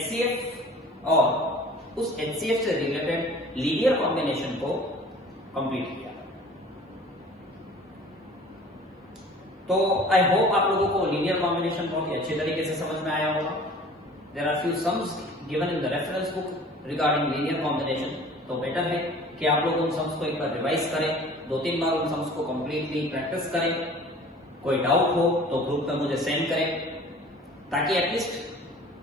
HCF और उस HCF से रिलेटेड लीनियर कॉम्बिनेशन को कंप्लीट किया। तो आई होप आप लोगों को लीनियर कॉम्बिनेशन बहुत ही अच्छे तरीके से समझ में आया होगा। There are few sums given in the reference book regarding linear combination, तो बेटर है कि आप लोग उन सम्स को एक बार रिवाइज करें, 2-3 बार उन सम्स को कंप्लीटली प्रैक्टिस करें। कोई डाउट हो तो ग्रुप में मुझे सेंड करें, ताकि एटलीस्ट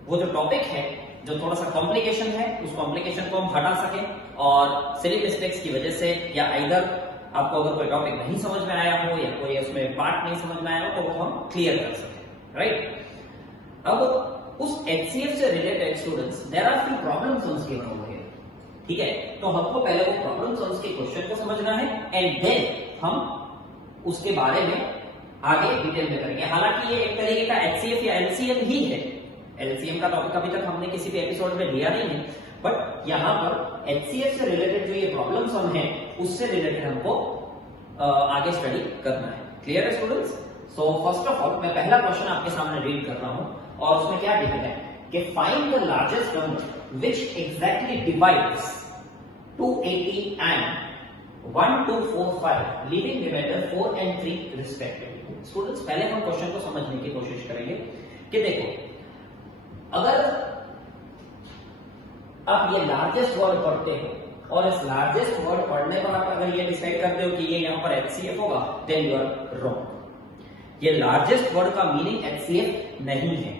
वो जो टॉपिक है, जो थोड़ा सा कॉम्प्लिकेशन है, उस कॉम्प्लिकेशन को हम हटा सकें और सिली मिस्टेक्स की वजह से या आइदर आपको अगर कोई टॉपिक नहीं समझ में आया हो या कोई उसमें पार्ट नहीं समझ में आया हो तो वो हम क्लियर कर सकें, राइट। अब उस HCF से related students there are few problem sums given over here, ठीक है। तो हमको पहले वो प्रॉब्लम सम्स के क्वेश्चन को समझना है एंड देन हम उसके बारे में आगे डिटेल में करेंगे। हालांकि ये एक तरीके का HCF या LCM ही है। LCM का टॉपिक अभी तक हमने किसी भी एपिसोड में लिया नहीं है, बट यहाँ पर HCF से रिलेटेड जो ये प्रॉब्लम सम है उससे रिलेटेड हमको आगे स्टडी करना है। क्लियर है students? So first of all मैं पहला क्वेश्चन आपके सामने रीड कर रहा हूं और उसमें क्या लिखा है कि find the largest number which exactly divides 280 and 1245 leaving remainder 4 and 3 respectively. Students पहले हम क्वेश्चन को समझने की कोशिश करेंगे कि देखो, अगर आप ये लार्जेस्ट वर्ड पढ़ते हो और इस लार्जेस्ट वर्ड पढ़ने पर आप अगर ये डिसाइड करते हो कि ये यहाँ पर HCF होगा, देन यू आर रॉन्ग। ये लार्जेस्ट वर्ड का मीनिंग HCF नहीं है।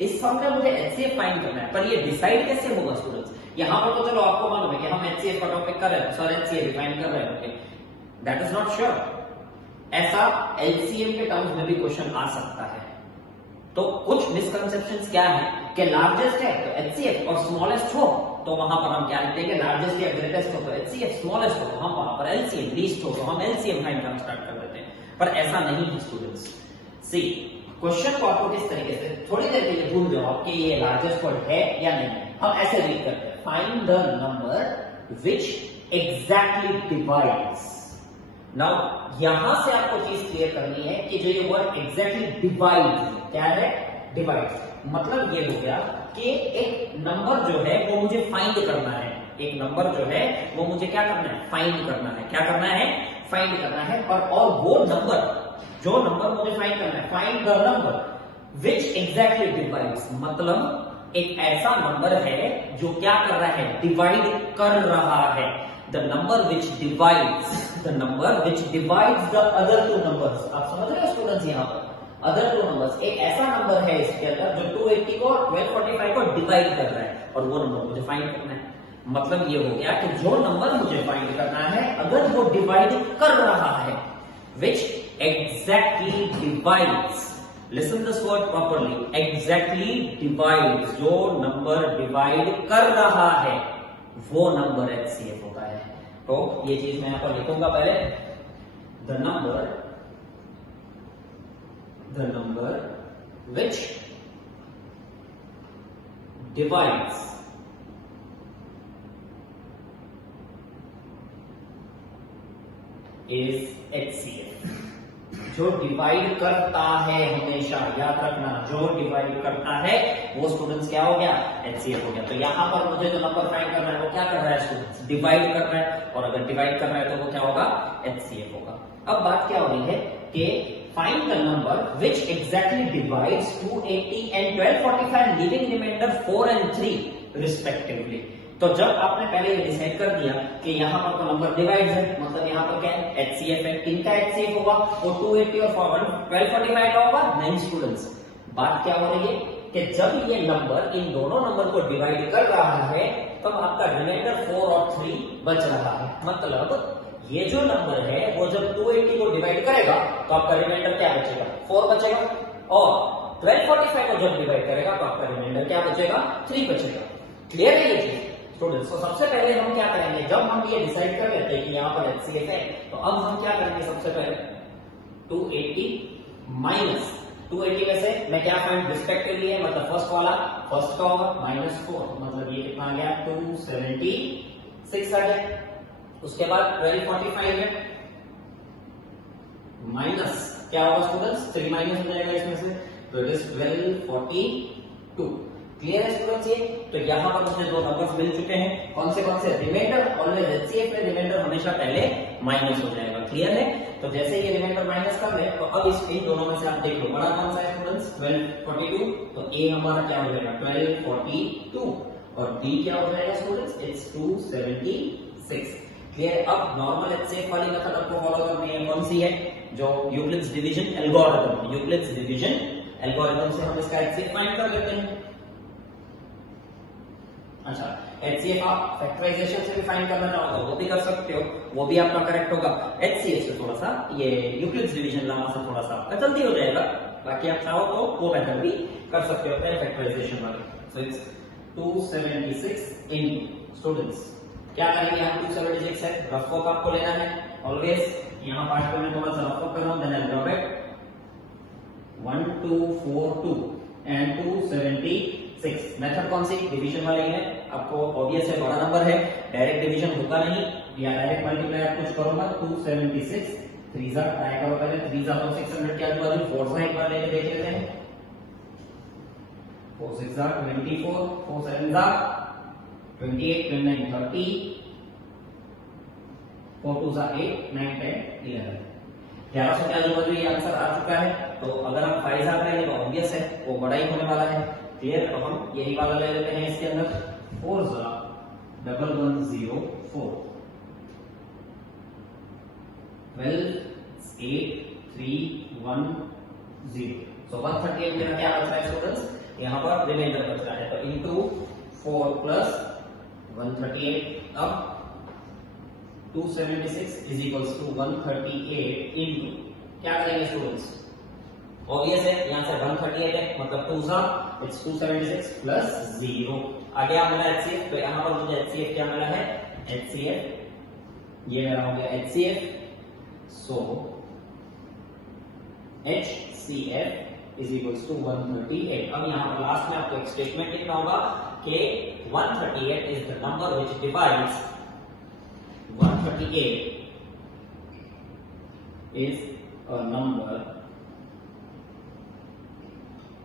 इस सम में मुझे HCF फाइंड करना है, पर ये डिसाइड कैसे होगा स्टूडेंट्स? यहाँ पर तो चलो आपको मालूम है कि हम HCF का टॉपिक कर रहे हैं, सर HCF फाइंड कर रहे हैं, दैट इज नॉट श्योर। ऐसा LCM के टर्म्स में भी क्वेश्चन आ सकता है। तो कुछ मिसकंसेप्शंस क्या है कि लार्जेस्ट है तो HCF और स्मॉलेस्ट हो तो वहां पर हम क्या लिखते हैं कि लार्जेस्ट या ग्रेटेस्ट हो तो HCF, स्मॉलेस्ट हो तो हम वहां पर LCM, लीस्ट हो तो हम LCM फाइंड करना स्टार्ट कर देते हैं। पर ऐसा नहीं है स्टूडेंट्स। सी क्वेश्चन को आपको किस तरीके से थोड़ी देर के लिए भूल जाओ कि ये लार्जेस्ट वर्ड है या नहीं है। हम ऐसे रीड करते हैं, find the number which exactly divides. Now यहां से आपको चीज क्लियर करनी है कि जो ये वर्ड एग्जैक्टली डिवाइड क्या है, डिवाइड मतलब ये हो गया कि एक नंबर जो है वो मुझे फाइंड करना है। एक नंबर जो है वो मुझे क्या करना है, फाइंड करना है। क्या करना है, फाइंड करना है। और वो नंबर, जो नंबर मुझे फाइंड करना है, find the number which exactly divides, मतलब एक ऐसा नंबर है जो क्या कर रहा है, डिवाइड कर रहा है। The number which divides, the number which divides the other two numbers. आप समझ रहे हो स्टूडेंट्स? यहाँ पर अदर टू नंबर्स, एक ऐसा नंबर है इसके अंदर जो 280 को 1245 को डिवाइड कर रहा है और वो नंबर मुझे फाइंड करना है। मतलब ये हो गया कि जो नंबर मुझे फाइंड करना है अगर वो डिवाइड कर रहा है, which exactly divides, listen this word properly, exactly divides, जो नंबर डिवाइड कर रहा है वो नंबर HCF होता है। तो ये चीज मैं यहां पर लिखूंगा पहले, the number which divides is HCF। जो डिवाइड करता है, हमेशा याद रखना, जो डिवाइड करता है वो स्टूडेंट्स क्या हो गया, HCF हो गया। तो यहां पर मुझे जो नंबर फाइंड करना है वो क्या कर रहा है स्टूडेंट्स, डिवाइड कर रहा है। और अगर डिवाइड कर रहा है तो वो क्या होगा, HCF होगा। अब बात क्या हो रही है कि find the number which exactly divides 280 and 1245 leaving remainder 4 and 3 respectively. तो जब आपने पहले ये डिसाइड कर दिया कि यहाँ पर तो नंबर डिवाइड है, मतलब यहाँ पर क्या है, HCF है। किनका HCF होगा, वो 280 और 1245 का होगा। नहीं स्टूडेंट्स, बात क्या हो रही है कि जब ये नंबर इन दोनों नंबर को डिवाइड कर रहा है तब आपका रिमाइंडर 4 और 3 बच रहा है। मतलब ये जो नंबर है वो जब 280 को डिवाइड करेगा तो आपका रिमाइंडर क्या बचेगा, 4 बचेगा। और 1245 को जब डिवाइड करेगा तो आपका रिमाइंडर क्या बचेगा, 3 बचेगा। क्लियर है ये चीज स्टूडेंट्स? तो सबसे पहले हम क्या करेंगे, जब हम ये डिसाइड कर लेते हैं कि यहाँ पर HCF है तो अब हम क्या करेंगे, सबसे पहले 280 माइनस 280 में से मैं क्या फाइंड रिस्पेक्टिवली है, मतलब फर्स्ट वाला फर्स्ट का होगा, -4 मतलब ये कितना आ गया, 276 आ गया। उसके बाद 1245 है माइनस क्या होगा स्टूडेंट्स, 3 माइनस हो जाएगा इसमें से, तो इट इज 1242। क्लियर है स्टूडेंट्स ये? तो यहाँ पर मुझे दो नंबर्स मिल चुके हैं, कौन से रिमाइंडर, ऑलवेज एचसीएफ में रिमाइंडर हमेशा पहले माइनस हो जाएगा। क्लियर है? तो जैसे ये रिमाइंडर माइनस कर रहे हैं तो अब इस इन दोनों में से आप देख लो बड़ा कौन सा है स्टूडेंट्स, 1242, तो ए हमारा क्या हो जाएगा 1242 और बी क्या हो जाएगा स्टूडेंट्स, इट्स 276। क्लियर? अब नॉर्मल एचसीएफ वाली मेथड आपको फॉलो करनी है, कौन सी है, जो Euclid's division algorithm, Euclid's division algorithm से हम इसका एचसीएफ फाइंड कर लेते हैं। अच्छा, एचसीएफ आप फैक्टराइजेशन से भी फाइंड करना चाहो तो वो भी कर सकते हो, वो भी आपका करेक्ट होगा। एचसीएफ से थोड़ा सा ये यूक्लिड्स डिवीजन लाना से थोड़ा सा आपका जल्दी हो जाएगा, बाकी आप चाहो तो वो मेथड भी कर सकते हो पहले फैक्टराइजेशन वाले। सो इट्स 276 इन स्टूडेंट्स क्या करेंगे हम, 276 है, रफ वर्क आपको लेना है ऑलवेज, यहाँ पार्ट में थोड़ा सा रफ वर्क कर रहा हूं, then I draw back 1242 and 276। Method कौन सी, डिवीजन वाली है, आपको ऑब्वियस है बड़ा नंबर है, डायरेक्ट डिवीजन होगा नहीं या डायरेक्ट मल्टीप्लाई आप कुछ करोगे 276 3 जा ट्राई करो पहले, 3 जा तो 600 के आजू-बाजू, 4 जा एक बार लेके देख लेते हैं, 4 6 जा 24, 4 7 जा 28, 29 30, 4 2 जा 8 9 10 11, 1100 के आजू-बाजू ये आंसर आ चुका है। तो अगर आप 5 जा करेंगे तो ऑब्वियस है वो बड़ा ही होने वाला है। क्लियर? तो हम यही वाला ले लेते हैं इसके अंदर, 4 जा 1104, 12 8 3 1 0। सो 138 मेरा क्या बच रहा है स्टूडेंट्स, यहाँ पर रिमाइंडर बच रहा है, तो इनटू 4 प्लस 138, अब 276 इज इक्वल्स टू 138 इनटू क्या करेंगे स्टूडेंट्स, ऑब्वियस है यहाँ से 138 है मतलब 2 जा इट्स 276 प्लस 0, आ गया मेरा एचसीएफ। तो यहाँ पर मुझे एचसीएफ क्या मिला है, एचसीएफ ये मेरा हो गया HCF, so HCF is equals to 138। अब यहाँ पर लास्ट में आपको एक स्टेटमेंट लिखना होगा कि 138 is the number which divides 138 is a number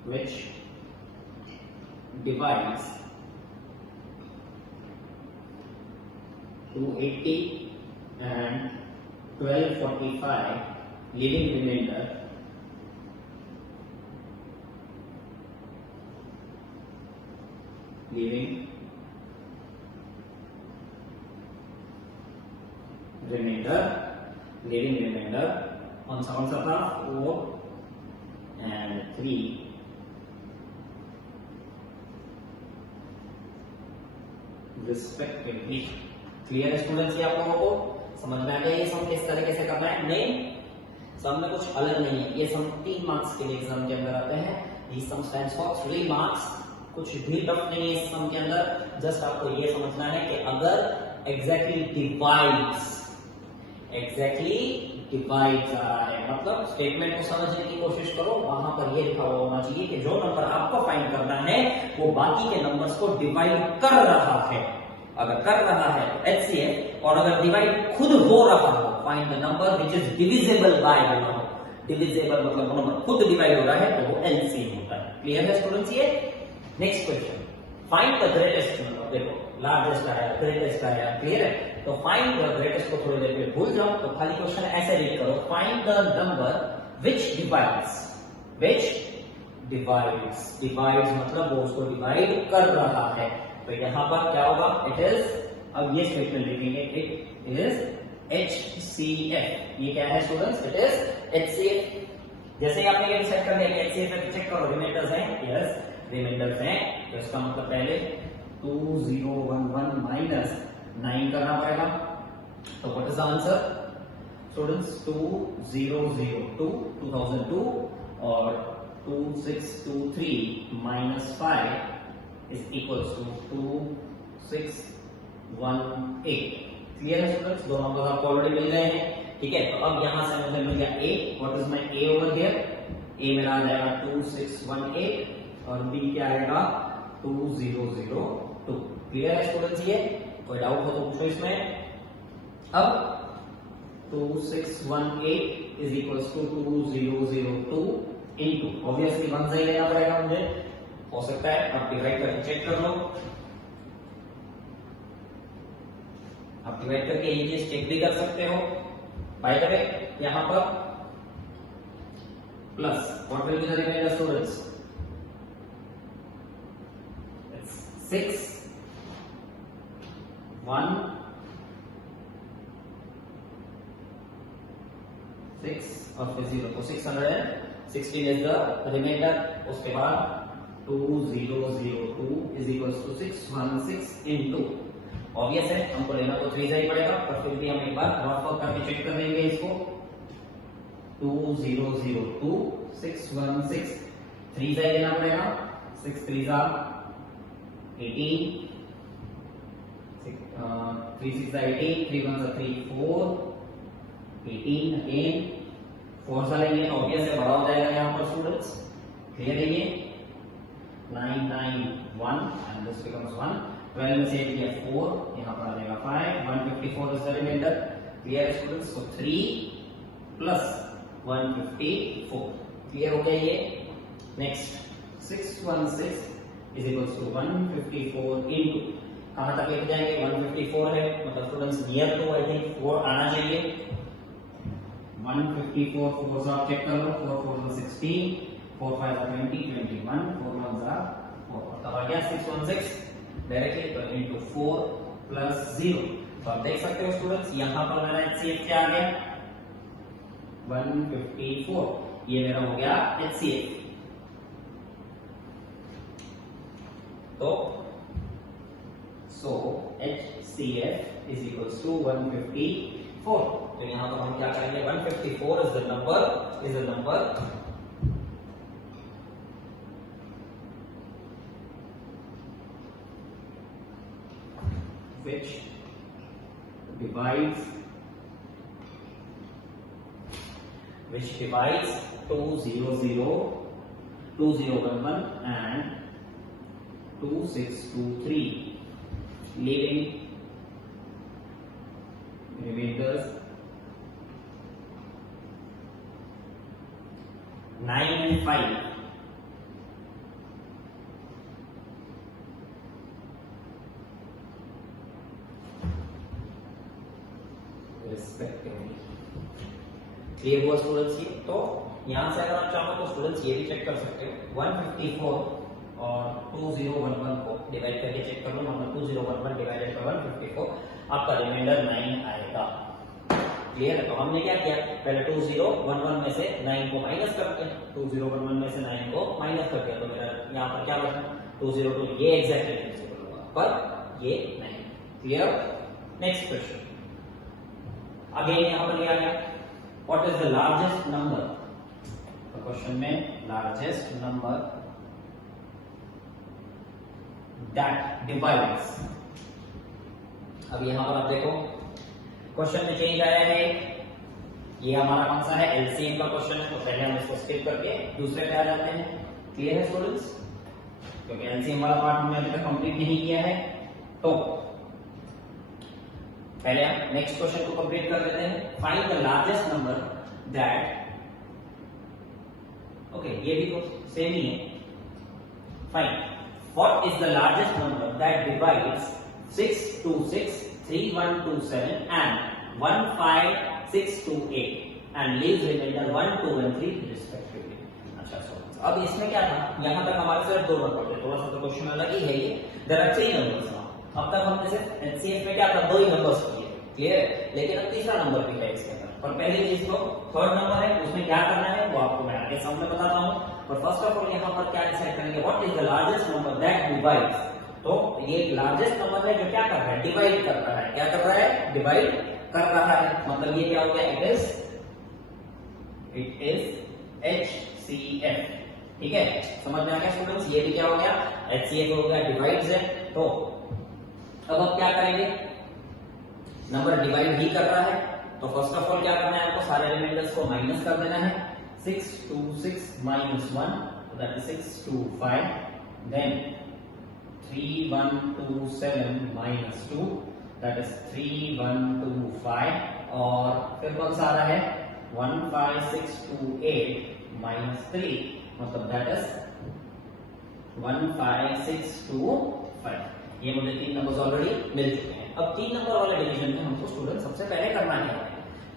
which divides 280 and 1245 leaving remainder on sounds of 4 and 3 respectively। Clear है स्टूडेंट्स, ये आप लोगों को समझ में आ गया ये सम किस तरीके से करना है? नहीं, सम में कुछ अलग नहीं है, ये सम 3 मार्क्स के लिए एग्जाम के अंदर आते हैं, ये सम स्टैंड्स फॉर 3 मार्क्स, कुछ भी टफ नहीं है इस सम के अंदर, जस्ट आपको ये समझना है कि अगर एग्जैक्टली डिवाइड्स आ रहा है, मतलब स्टेटमेंट को समझने की कोशिश करो, वहां पर ये लिखा हुआ होना चाहिए कि जो नंबर आपको फाइंड करना है वो बाकी के नंबर्स को डिवाइड कर रहा है, अगर कर रहा है तो HCF, और अगर डिवाइड खुद हो रहा हो, find the number which is divisible by होना हो, डिविजिबल मतलब वो नंबर खुद डिवाइड हो रहा है तो वो LCM होता है। क्लियर है स्टूडेंट्स ये? Next question, find the greatest number, देखो लार्जेस्ट आया, ग्रेटेस्ट आया, क्लियर है? तो फाइंड द ग्रेटेस्ट को थोड़ी देर पे भूल जाओ, तो खाली क्वेश्चन ऐसे रीड करो, find the number which divides मतलब वो उसको डिवाइड कर रहा है, तो यहाँ पर क्या होगा, इट इज, अब ये स्टेटमेंट लिखेंगे, इट इज HCF। ये क्या है स्टूडेंट्स, इट इज HCF। जैसे ही आपने ये डिसाइड कर लिया HCF है, चेक करो रिमाइंडर्स हैं, यस रिमाइंडर्स हैं, तो इसका मतलब पहले 2011 माइनस 9 करना पड़ेगा, तो what is the answer students, 2002 2002 और 2623 minus 5 is equals to 2618। Clear है स्टूडेंट्स, दो नंबर आपको ऑलरेडी मिल गए हैं, ठीक है? तो अब यहां से मुझे मिल गया A, what is my A over here, A मेरा आ जाएगा 2618 और B क्या आएगा 2002। क्लियर है स्टूडेंट्स, ये कोई डाउट हो तो पूछो इसमें। अब 2618 is equals to 2002 into, obviously 1 से ही लेना पड़ेगा मुझे, हो सकता है आप डिवाइड करके चेक कर लो, आप डिवाइड करके ये चीज चेक भी कर सकते हो। बाय द वे यहां पर plus what will be the remainder students, 6 1 6 और फिर 0, तो 616 इज द रिमाइंडर। उसके बाद 2002 is equals to 616 into, obvious है हमको लेना तो 3 ही पड़ेगा, पर फिर भी हम एक बार रफ वर्क करके चेक कर लेंगे इसको। 2002 616 3 लेना पड़ेगा, 6 3 18, 3 6 18, 3 1 3 4, 18 अगेन 4 सा लेंगे, ऑब्वियस है बड़ा हो जाएगा यहाँ पर स्टूडेंट्स, क्लियर है ये। 9 9 1 एंड दिस बिकम्स 1, 12 में से किया 4, यहाँ पर आ जाएगा 5, 154 is the remainder, clear students. तो 3 प्लस 154, क्लियर हो गया ये। Next 616 is equals to 154 into, कहां तक लेके जाएंगे, 154 है मतलब students near to I think 4 आना चाहिए। 154 4 से आप चेक कर लो, 4 4 16, 4 5 20, 21, 4 1 4, तब आ गया 616 डायरेक्टली तो इनटू 4 प्लस 0। तो आप देख सकते हो स्टूडेंट्स यहां पर मेरा एचसीएफ क्या आ गया 154, ये मेरा हो गया एचसीएफ। तो HCF is equals to 154। तो यहां पर हम क्या करेंगे, 154 is the number which divides 200, 2011 and 2623, leaving remainders 9 and 5। Respectively, clear हुआ स्टूडेंट्स ये। तो यहां से अगर आप चाहो तो स्टूडेंट्स ये भी चेक कर सकते हो, 154 और 2011 को डिवाइड करके चेक कर लो, मतलब 2011 डिवाइडेड बाय 154 आपका रिमाइंडर 9 आएगा, क्लियर है। तो हमने क्या किया, पहले 2011 में से 9 को माइनस करते हैं, 2011 में से 9 को माइनस कर दिया तो मेरा यहाँ पर क्या बचा 202, ये एग्जैक्टली 202 होगा, पर ये नहीं, क्लियर। नेक्स्ट क्वेश्चन अगेन यहाँ पर लिया गया, what is the largest number, तो क्वेश्चन में लार्जेस्ट नंबर दैट डिवाइड्स, अब यहां पर आप देखो क्वेश्चन में चेंज आया है, ये हमारा कौन सा है एलसीएम का क्वेश्चन है, तो पहले हम इसको स्किप करके दूसरे पे आ जाते हैं, क्लियर है स्टूडेंट्स, क्योंकि एलसीएम वाला पार्ट हमने अभी तक कंप्लीट नहीं किया है। तो पहले हम नेक्स्ट क्वेश्चन को कंप्लीट कर लेते हैं, find the largest number that, okay ये भी तो सेम ही है, find what is the largest number that divides 626, 3127 and 15628 and leaves remainder 1, 2 and 3 respectively। अच्छा अब इसमें क्या था, यहां तक हमारे सिर्फ 2 नंबर थे, थोड़ा सा तो क्वेश्चन अलग ही है ये, देयर आर 3 नंबर्स नाउ। अब तक हमने सिर्फ एचसीएफ में क्या था 2 ही नंबर्स किए, क्लियर है, लेकिन अब तीसरा नंबर भी है इसके अंदर, पर पहले चीज तो थर्ड नंबर है, उसमें क्या करना है वो आपको मैं आगे सम में बताता हूं। पर फर्स्ट ऑफ ऑल यहाँ पर क्या डिसाइड करेंगे, what is the largest number that divides, तो ये लार्जेस्ट नंबर है जो क्या कर रहा है डिवाइड कर रहा है, क्या कर रहा है डिवाइड कर रहा है, मतलब ये क्या हो गया इट इज HCF, ठीक है, समझ में आ गया स्टूडेंट्स, ये भी क्या हो गया HCF हो गया, डिवाइड्स है। तो अब आप क्या करेंगे, नंबर डिवाइड ही कर रहा है, तो फर्स्ट ऑफ ऑल क्या करना है आपको, सारे रिमाइंडर्स को माइनस कर देना है, 626 minus 1 that is 625, then 3127 minus 2 that is 3125, और फिर कौन सा आ रहा है 15628 minus 3 मतलब that is 15625। ये मुझे 3 नंबर्स ऑलरेडी मिल चुके हैं। अब 3 नंबर वाले डिवीजन में हमको स्टूडेंट सबसे पहले करना है,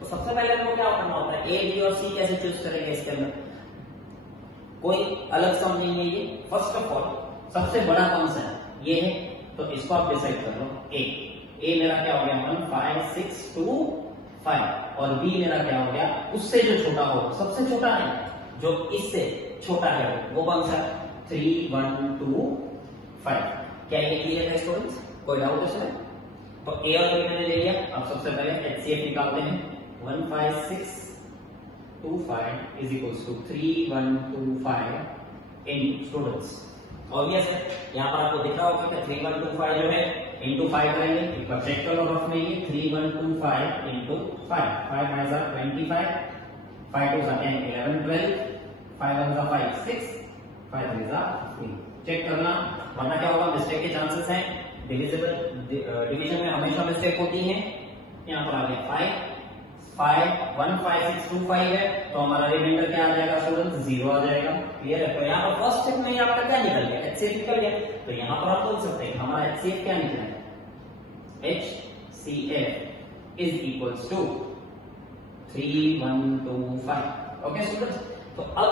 तो सबसे पहले हमको क्या करना होता है, ए बी और सी कैसे चूज करेंगे। इसके अंदर कोई अलग सम नहीं है ये। फर्स्ट ऑफ ऑल सबसे बड़ा कौन सा है, ये है, तो इसको आप डिसाइड कर लो। ए मेरा क्या हो गया 15625 और बी मेरा क्या हो गया उससे जो छोटा हो, सबसे छोटा है जो इससे छोटा है वो कौन सा 3125। क्या ये क्लियर है स्टूडेंट्स, कोई डाउट इसमें। तो ए और बी मैंने ले लिया। अब सबसे पहले एचसीएफ निकालते हैं। 15625 इज इक्वल्स टू 3125 इन स्टूडेंट्स ऑब्वियस है। यहाँ पर आपको दिख रहा होगा कि 3125 जो है इंटू 5 करेंगे, एक बार चेक कर लो रफ में, ये 3125 इंटू 5, 5 5 25, 5 2 10 11 12, 5 1 5 6, 5 3 3। चेक करना वरना क्या होगा, मिस्टेक के चांसेस हैं। डिविजिबल डिवीजन में हमेशा मिस्टेक होती है। यहाँ पर आ गया 15625 है, तो हमारा रिमाइंडर क्या आ जाएगा स्टूडेंट्स 0 आ जाएगा। क्लियर है। तो यहाँ पर फर्स्ट स्टेप में आपका क्या निकल गया, एचसीएफ निकल गया। तो यहाँ पर आप बोल सकते हैं हमारा एचसीएफ क्या निकला है, HCF is equals to 3125। Okay students. तो अब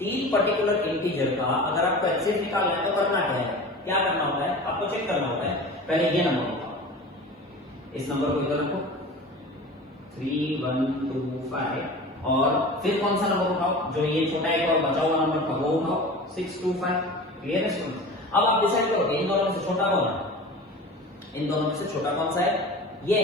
तीन पर्टिकुलर इंटीजर का अगर आपको एचसीएफ निकालना है तो करना क्या करना होता है, आपको चेक करना होता है। पहले ये नंबर उठाओ, इस नंबर को इधर रखो 3125 और फिर कौन सा नंबर उठाओ, जो ये छोटा एक और बचा हुआ नंबर था वो उठाओ 625। क्लियर है स्टूडेंट्स। अब आप डिसाइड करो इन दोनों में से छोटा कौन है, इन दोनों में से छोटा कौन सा है, ये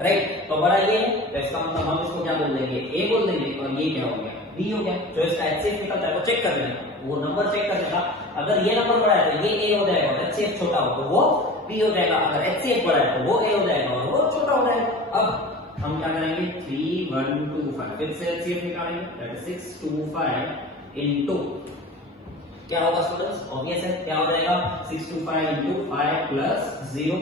राइट। तो बड़ा ये है, तो इसका मतलब हम इसको क्या बोल देंगे, ए बोल देंगे। और ये क्या हो गया, बी हो गया। जो इसका एचसीएफ निकलता है वो चेक कर लेना, वो नंबर चेक कर लेना। अगर ये नंबर बड़ा है तो ये ए हो जाएगा, और एचसीएफ छोटा हो तो वो बी हो जाएगा। अगर एचसीएफ बड़ा है तो वो ए हो जाएगा और वो छोटा हो जाएगा। अब हम क्या करेंगे 3125 फिर से एचसीएफ निकालेंगे, दैट इज 625 इनटू क्या होगा स्टूडेंट्स, ऑब्वियस है क्या हो जाएगा 625 इनटू 5 प्लस 0।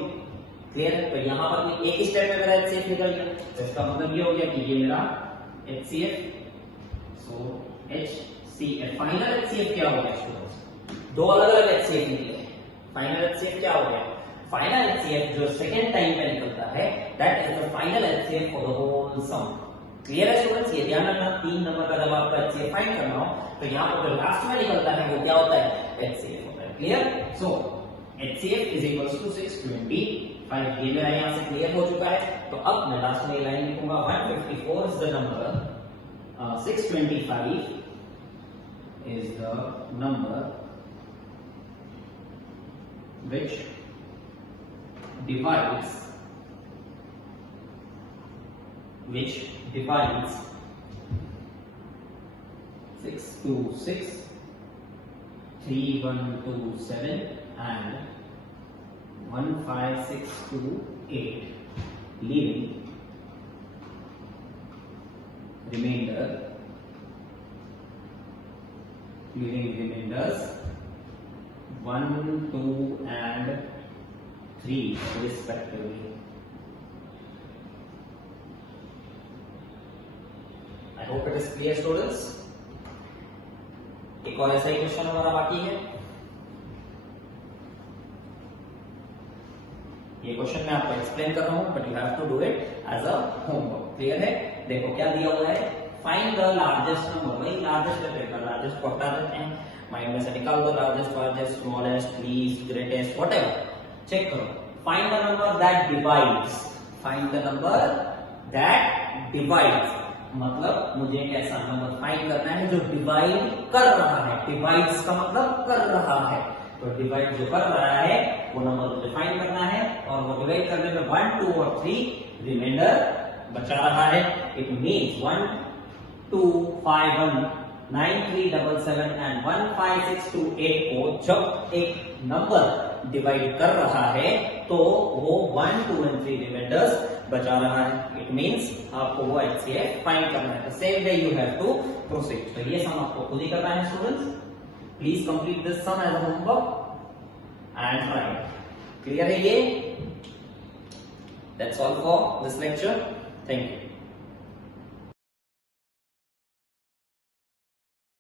क्लियर है। तो यहां पर भी एक स्टेप में मेरा एचसीएफ निकल गया, तो इसका मतलब ये हो गया कि ये मेरा एचसीएफ, सो एचसीएफ फाइनल एचसीएफ क्या हो गया स्टूडेंट्स, दो अलग अलग एचसीएफ निकले। फाइनल एचसीएफ क्या हो गया, फाइनल एचसीएफ जो सेकंड टाइम पे निकलता है that is the final HCF for the whole sum. Clear है स्टूडेंट्स। ये ध्यान रखना 3 नंबर का जब आपका एचसीएफ फाइंड करना हो तो यहाँ पर जो लास्ट में निकलता है वो क्या होता है, एचसीएफ होता है। Clear. So HCF is equals to 625। ये मेरा यहाँ से क्लियर हो चुका है। तो अब मैं लास्ट में लाइन लिखूंगा 154 is the number, 625 is the number which divides 626, 3127 and 15628, leaving remainders 1, 2 and 3 respectively. I hope it is clear students. एक और ऐसा ही क्वेश्चन हमारा बाकी है। ये क्वेश्चन मैं आपको एक्सप्लेन कर रहा हूं but you have to do it as a homework. Clear है। देखो क्या दिया हुआ है, फाइंड द लार्जेस्ट नंबर। भाई लार्जेस्ट का लार्जेस्ट को हटा देते हैं, माइंड में से निकाल दो largest, smallest, least, greatest, whatever. Check करो, find the number that divides. Find the number that divides मतलब मुझे ऐसा नंबर फाइंड करना है जो डिवाइड कर रहा है। डिवाइड्स का मतलब कर रहा है, तो डिवाइड जो कर रहा है वो नंबर मुझे फाइंड करना है। और वो डिवाइड करने में 1, 2 और 3 रिमाइंडर बचा रहा है। इट मींस 1, 2, 5, 1, 9, 3, 7, 7 एंड 1, 5, 6, 2, 8 को जब एक नंबर डिवाइड कर रहा है तो वो 1, 2 एंड 3 रिमाइंडर्स बचा रहा है। इट मींस आपको वो एचसीएफ फाइंड करना है। Same way you have to proceed. तो ये सम आपको खुद ही करना है students. Please complete this sum as a homework and try. Clear है ये? That's all for this lecture. Thank you.